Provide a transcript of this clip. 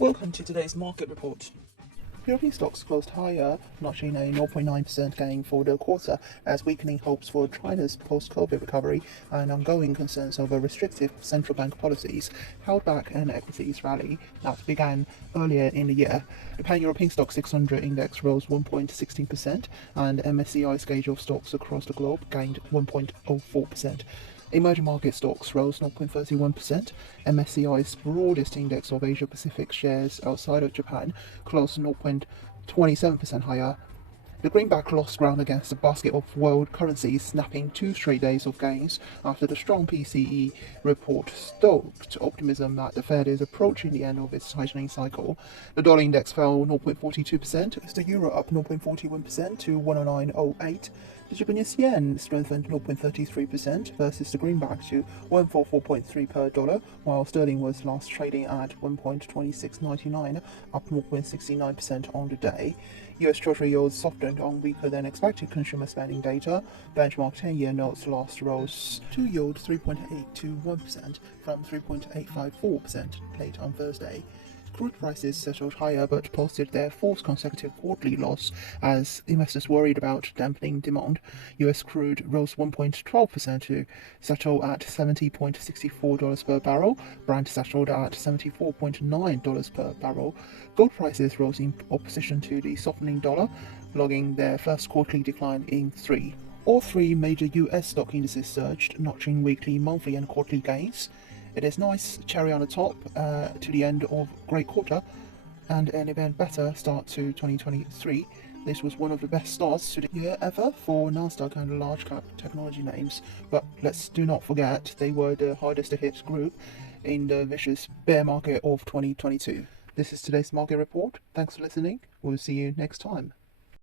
Welcome to today's market report. European stocks closed higher, notching a 0.9% gain for the quarter, as weakening hopes for China's post-COVID recovery and ongoing concerns over restrictive central bank policies held back an equities rally that began earlier in the year. The Pan-European Stock 600 index rose 1.16%, and MSCI's gauge of stocks across the globe gained 1.04%. Emerging market stocks rose 0.31%. MSCI's broadest index of Asia Pacific shares outside of Japan closed 0.27% higher. The greenback lost ground against a basket of world currencies, snapping 2 straight days of gains after the strong PCE report stoked optimism that the Fed is approaching the end of its tightening cycle. The dollar index fell 0.42%, as the euro up 0.41% to 109.08. The Japanese yen strengthened 0.33% versus the greenback to 144.3 per dollar, while sterling was last trading at 1.2699, up 0.69% on the day. US Treasury yields softened on weaker than expected consumer spending data. Benchmark 10-year notes last rose to yield 3.821% from 3.854% late on Thursday. Crude prices settled higher but posted their fourth consecutive quarterly loss as investors worried about dampening demand. US crude rose 1.12% to settle at $70.64 per barrel. Brent settled at $74.9 per barrel. Gold prices rose in opposition to the softening dollar, logging their first quarterly decline in 3. All 3 major US stock indices surged, notching weekly, monthly and quarterly gains. It is nice cherry on the top to the end of great quarter and an even better start to 2023. This was one of the best starts to the year ever for Nasdaq and large cap technology names, but let's do not forget they were the hardest to hit group in the vicious bear market of 2022. This is today's market report. Thanks for listening. We'll see you next time.